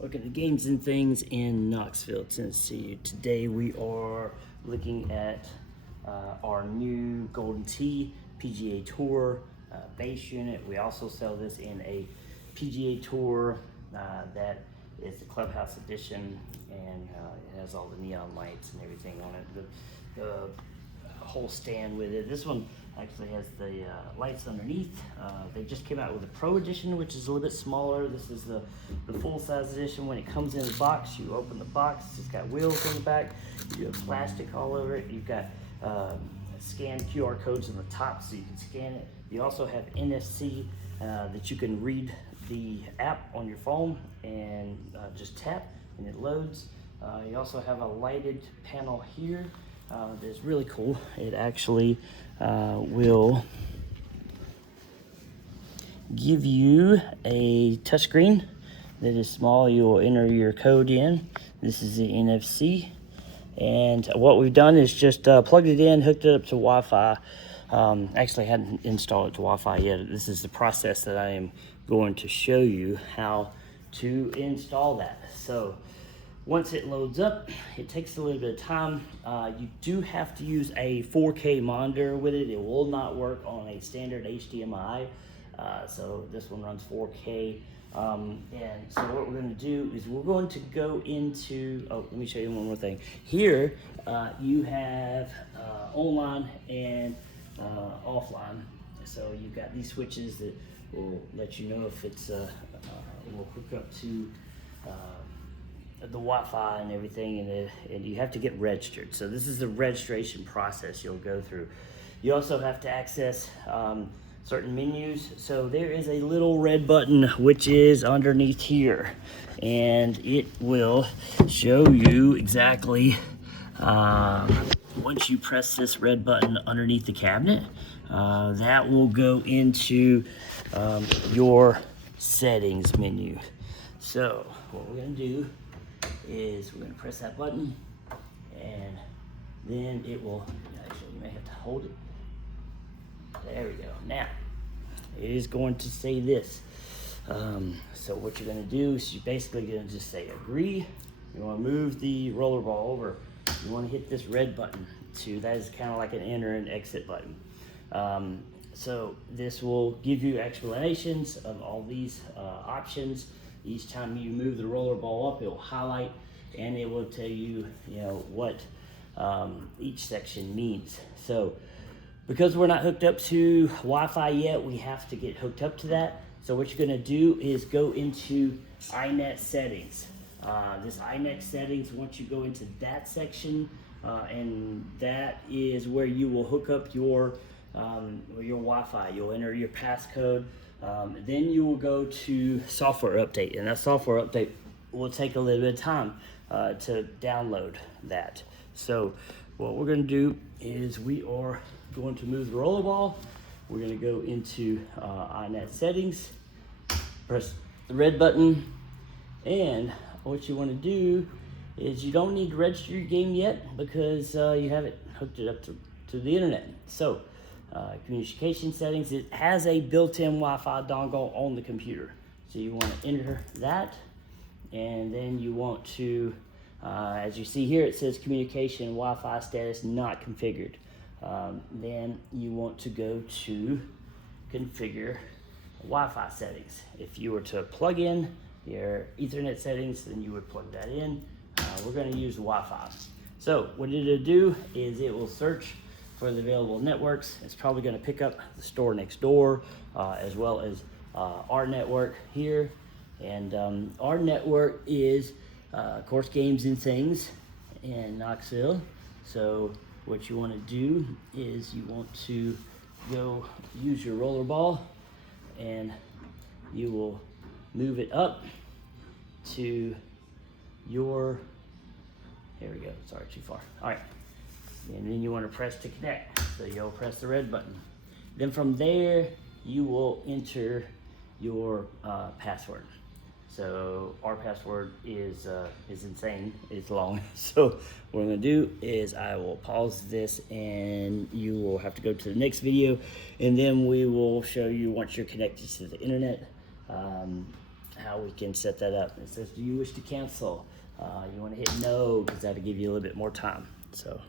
Welcome to Games and Things in Knoxville, Tennessee. Today we are looking at our new Golden Tee PGA Tour base unit. We also sell this in a PGA Tour that is the Clubhouse edition, and it has all the neon lights and everything on it. The whole stand with it. This one actually has the lights underneath. They just came out with a Pro Edition, which is a little bit smaller. This is the full-size edition. When it comes in the box, you open the box. It's got wheels on the back. You have plastic all over it. You've got scanned QR codes on the top so you can scan it. You also have NFC that you can read the app on your phone and just tap and it loads. You also have a lighted panel here. That's really cool. It actually will give you a touchscreen that is small. You will enter your code in. This is the NFC, and what we've done is just plugged it in, hooked it up to Wi-Fi. Actually hadn't installed it to Wi-Fi yet. This is the process that I am going to show you how to install that. So once it loads up, it takes a little bit of time. You do have to use a 4K monitor with it. It will not work on a standard HDMI. So this one runs 4K. And so what we're going to do is we're going to go into, let me show you one more thing. Here, you have online and offline. So you've got these switches that will let you know if it's, will hook up to the Wi-Fi and everything, and you have to get registered. So this is the registration process you'll go through. You also have to access certain menus. So there is a little red button which is underneath here, and it will show you exactly once you press this red button underneath the cabinet, that will go into your settings menu. So what we're going to do is we're going to press that button, and then it will, actually you may have to hold it. There we go. Now it is going to say this. So what you're going to do is you're basically going to just say agree. You want to move the roller ball over. You want to hit this red button too. That is kind of like an enter and exit button. So this will give you explanations of all these options. Each time you move the roller ball up, it will highlight and it will tell you, what each section means. So because we're not hooked up to Wi-Fi yet, we have to get hooked up to that. So what you're going to do is go into iNet settings. This iNet settings, once you go into that section, and that is where you will hook up your Wi-Fi. You'll enter your passcode. Then you will go to software update, and that software update will take a little bit of time to download that. So what we're going to do is we are going to move the roller ball. We're going to go into iNet settings, press the red button, and what you want to do is you don't need to register your game yet because you haven't hooked it up to the internet. So communication settings, it has a built-in Wi-Fi dongle on the computer. So you want to enter that, and then you want to, as you see here, it says communication Wi-Fi status not configured. Then you want to go to configure Wi-Fi settings. If you were to plug in your Ethernet settings, then you would plug that in. We're going to use Wi-Fi. So what it'll do is it will search for the available networks. It's probably going to pick up the store next door, as well as our network here. And our network is, of course, Games and Things in Knoxville. So what you want to do is you want to go use your roller ball, and you will move it up to your, here we go, sorry, too far. All right. And then you want to press to connect. So you'll press the red button. Then from there, you will enter your password. So our password is insane. It's long. So what I'm going to do is I will pause this, and you will have to go to the next video, and then we will show you once you're connected to the internet how now we can set that up. It says, do you wish to cancel? You want to hit no, because that'll give you a little bit more time. So